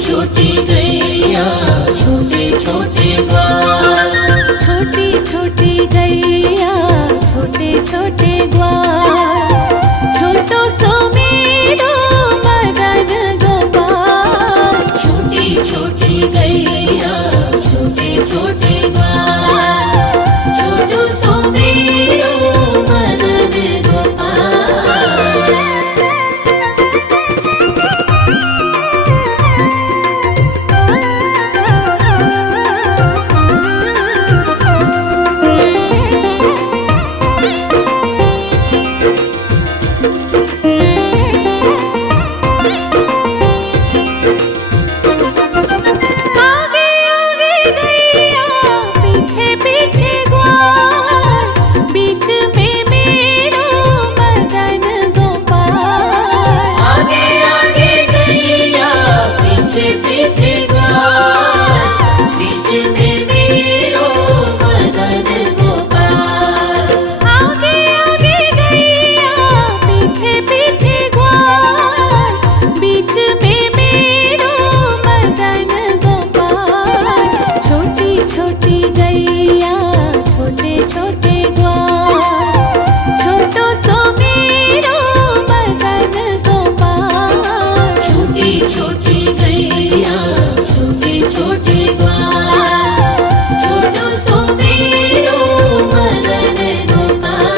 छोटी गैया छोटे छोटे ग्वाल, छोटी छोटी गैया छोटे छोटे ग्वाल, छोटो सो मेरो मदन गोपाल। छोटी छोटी गैया छोटे छोटे ग्वाल, छोटो सो मेरो मदन गोपाल। आगे आगे गैया पीछे पीछे ग्वाल, बीच में मेरो मदन गोपाल। आगे आगे गैया पीछे पीछे ग्वाल, बीच में मेरो मदन गोपाल। आगे आगे गैया पीछे पीछे ग्वाल, बीच में मेरो मदन गोपाल। छोटी छोटी गैया छोटे छोटे ग्वाल, छोटो सो मेरो मदन गोपाल। छोटी छोटी गैया छोटे छोटे ग्वाल, छोटो सो मेरो मदन गोपाल।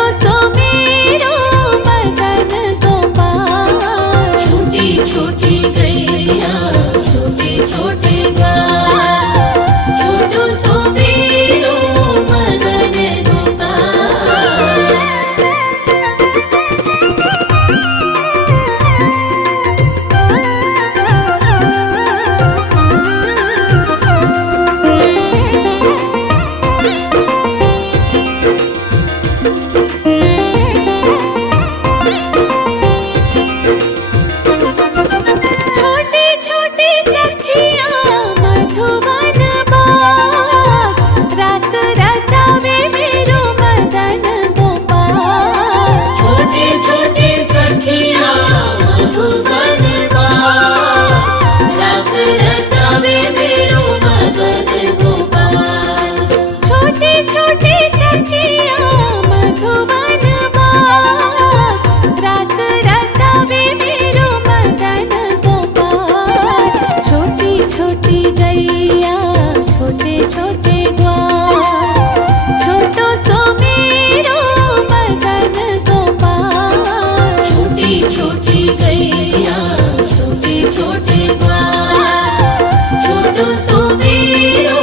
छोटो सो मेरो मदन गोपाल। छोटी छोटी गैया छोटे छोटे ग्वाल, छोटो सो मेरो मदन गोपाल। छोटी छोटी सखियाँ मधुबन बाग, रास रचावे मेरो मदन गोपाल। छोटी छोटी सखियाँ मधुबन बाग, रास रचावे मेरो मदन गोपाल। छोटी छोटी सखियाँ मधुबन बाग, रास रचावे मेरो मदन गोपाल। छोटी छोटी गैया छोटे छोटे ग्वाल, छोटो सो मेरो मदन गोपाल। छोटी छोटी गैया छोटे छोटे ग्वाल, छोटो सो मेरो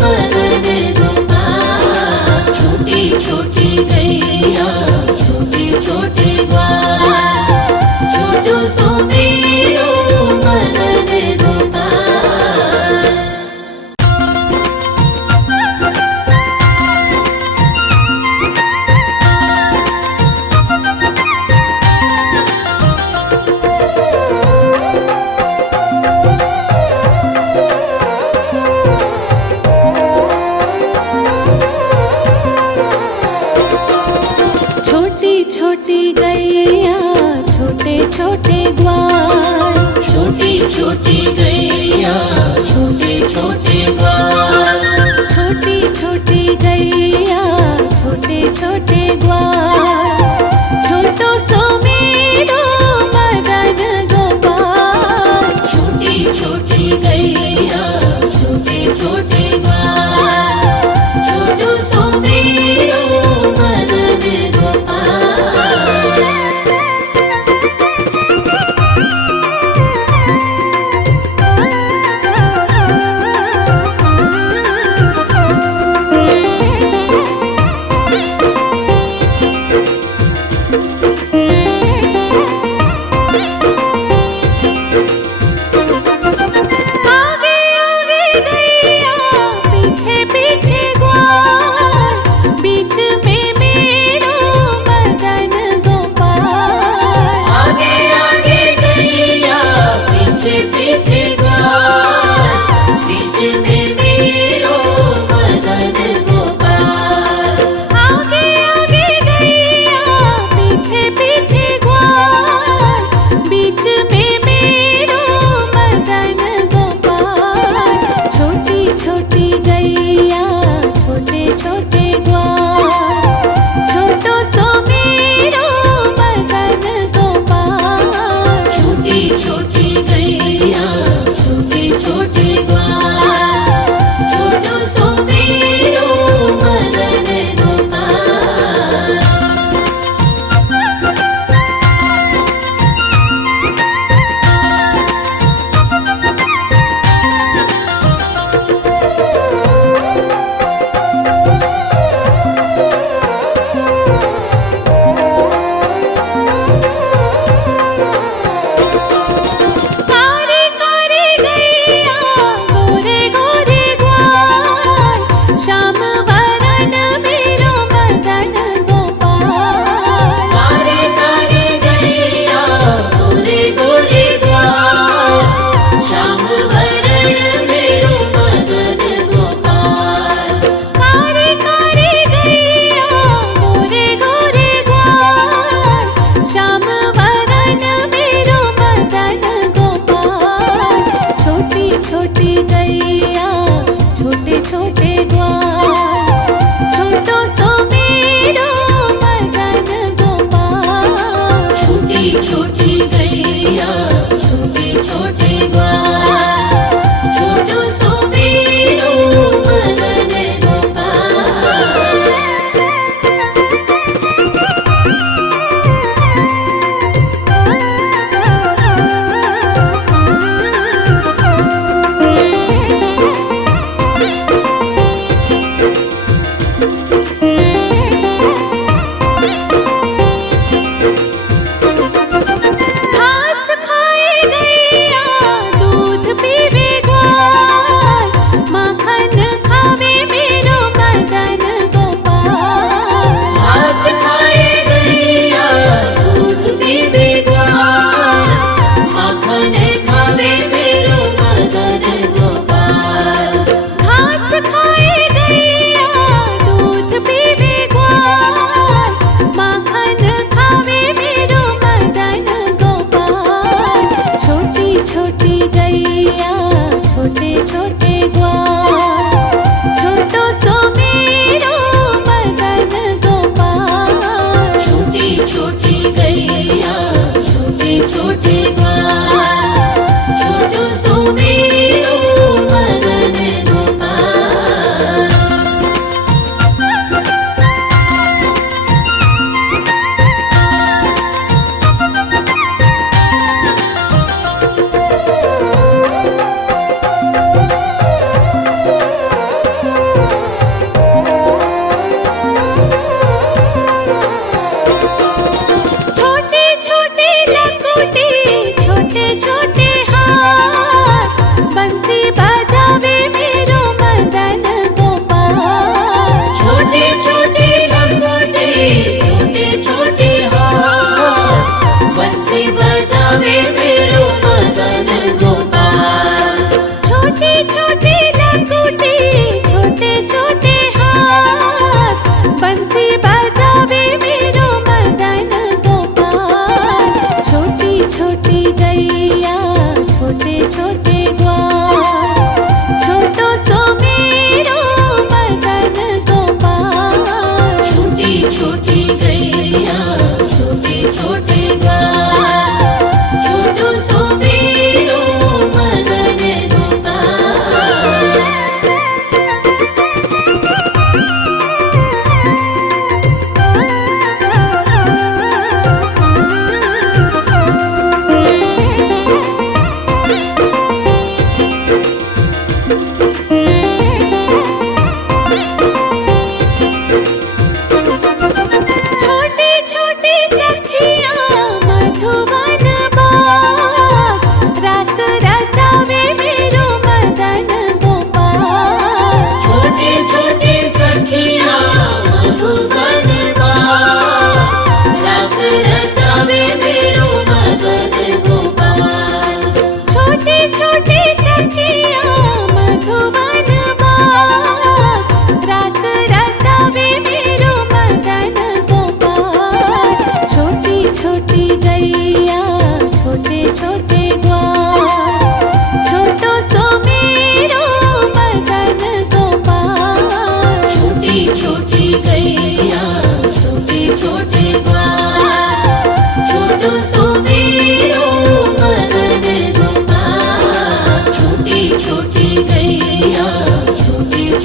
मदन गोपाल। छोटी छोटी गैया छोटे छोटे ग्वाल, छोटो सो मेरो मदन गोपाल। छोटी छोटी गैया छोटे छोटे ग्वाल, छोटी छोटी गैया छोटे छोटे ग्वाल, छोटी छोटी गैया छोटे छोटे ग्वाल। छोटो सो मेरो मदन गोपाल। छोटी छोटी गैया छोटे छोटे ग्वाल, छोटो सो मेरो मदन गोपाल।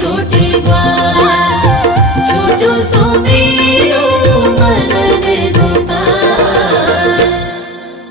छोटे